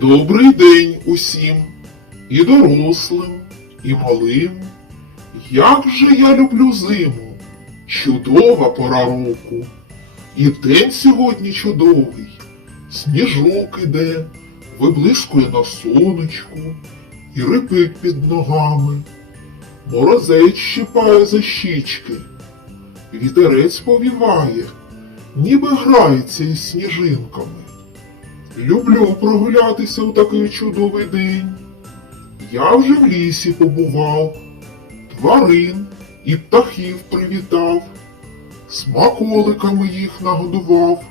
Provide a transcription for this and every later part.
Добрий день усім, і дорослим, і малим. Як же я люблю зиму, чудова пора року. І день сьогодні чудовий, сніжок іде, виблискує на сонечку, і рипить під ногами. Морозець щипає за щічки, вітерець повіває, ніби грається із сніжинками. Люблю прогулятися у такий чудовий день. Я вже в лісі побував, тварин і птахів привітав, смаколиками їх нагодував,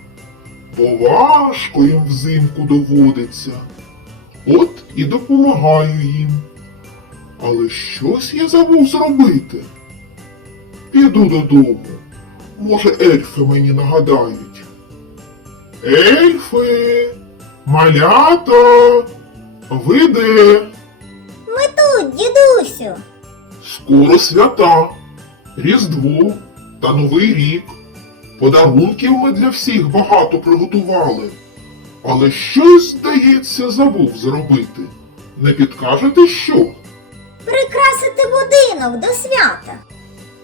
бо важко їм взимку доводиться. От і допомагаю їм. Але щось я забув зробити. Піду додому. Може, ельфи мені нагадають. Ельфи, малята, ви де? Ми тут, дідусю. Скоро свята, Різдво та Новий рік. Подарунків ми для всіх багато приготували. Але щось, здається, забув зробити. Не підкажете що? Прикрасити будинок до свята.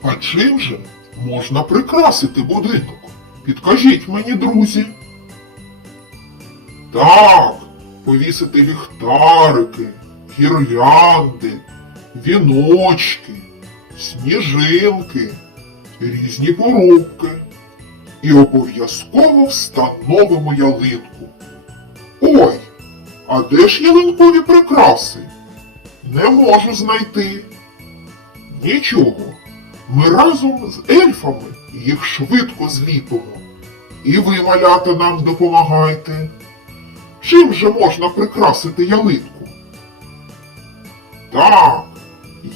А чим же можна прикрасити будинок? Підкажіть мені, друзі. Так, повісити ліхтарики, гірлянди, віночки, сніжинки, різні поробки. І обов'язково встановимо ялинку. Ой, а де ж ялинкові прикраси? Не можу знайти. Нічого. Ми разом з ельфами їх швидко зліпимо. І ви, малята, нам допомагайте. Чим же можна прикрасити ялинку? Так,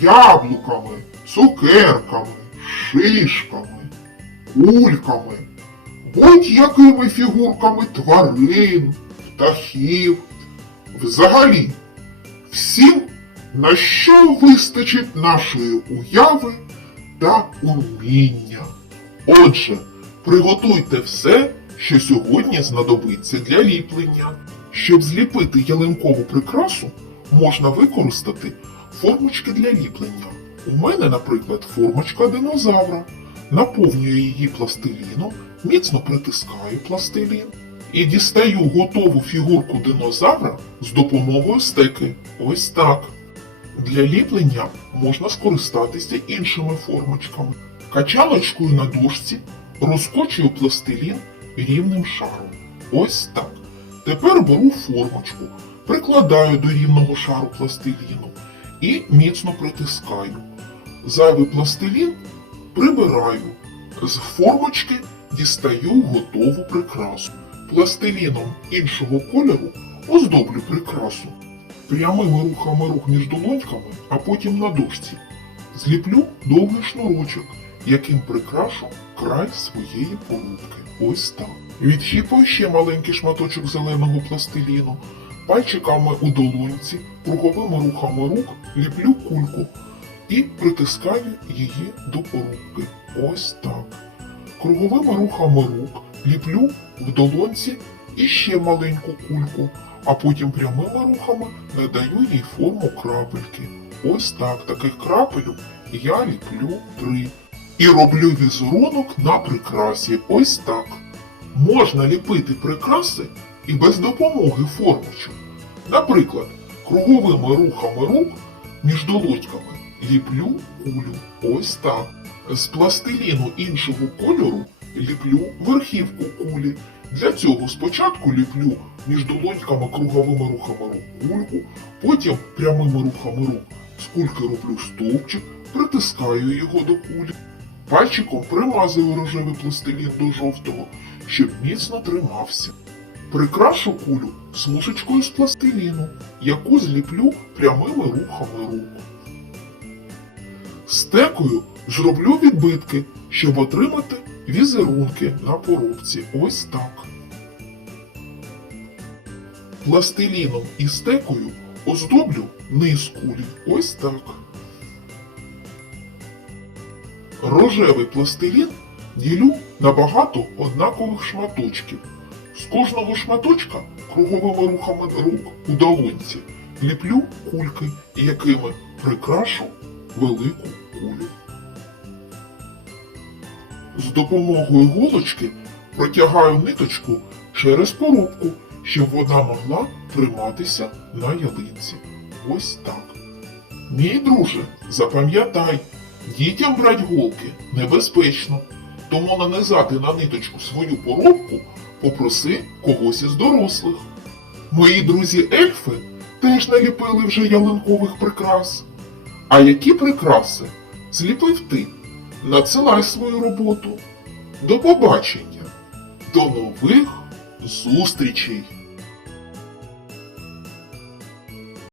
яблуками, цукерками, шишками, кульками, будь-якими фігурками тварин, птахів. Взагалі, всім, на що вистачить нашої уяви та уміння. Отже, приготуйте все, що сьогодні знадобиться для ліплення. Щоб зліпити ялинкову прикрасу, можна використати формочки для ліплення. У мене, наприклад, формочка динозавра. Наповнюю її пластиліном, міцно притискаю пластилін і дістаю готову фігурку динозавра з допомогою стеки. Ось так. Для ліплення можна скористатися іншими формочками. Качалочкою на дошці розкочую пластилін рівним шаром. Ось так. Тепер беру формочку, прикладаю до рівного шару пластиліну і міцно притискаю. Зайвий пластилін прибираю. З формочки дістаю готову прикрасу. Пластиліном іншого кольору оздоблю прикрасу прямими рухами рук між долоньками, а потім на дошці. Зліплю довгий шнурочок, яким прикрашу край своєї порубки. Ось так. Відщіпую ще маленький шматочок зеленого пластиліну. Пальчиками у долонці, круговими рухами рук ліплю кульку і притискаю її до порубки. Ось так. Круговими рухами рук ліплю в долонці іще маленьку кульку, а потім прямими рухами надаю їй форму крапельки. Ось так, таких крапелюк я ліплю три. І роблю візерунок на прикрасі. Ось так. Можна ліпити прикраси і без допомоги формочок. Наприклад, круговими рухами рук між долоньками ліплю кулю. Ось так. З пластиліну іншого кольору ліплю верхівку кулі. Для цього спочатку ліплю між долоньками круговими рухами рук кульку, потім прямими рухами рук з кульки роблю стовпчик, притискаю його до кулі. Пальчиком примазую рожевий пластилін до жовтого, щоб міцно тримався. Прикрашу кулю смужечкою з пластиліну, яку зліплю прямими рухами рук. Стекою зроблю відбитки, щоб отримати візерунки на поробці. Ось так. Пластиліном і стекою оздоблю низ кулі. Ось так. Рожевий пластилін ділю на багато однакових шматочків. З кожного шматочка круговими рухами рук у долонці ліплю кульки, якими прикрашу велику кулю. З допомогою голочки протягаю ниточку через коробку, щоб вона могла триматися на ялинці. Ось так. Мій друже, запам'ятай, дітям брать голки небезпечно, тому нанизати на ниточку свою поробку попроси когось із дорослих. Мої друзі ельфи теж наліпили вже ялинкових прикрас. А які прикраси зліпив ти? Надсилай свою роботу. До побачення. До нових зустрічей!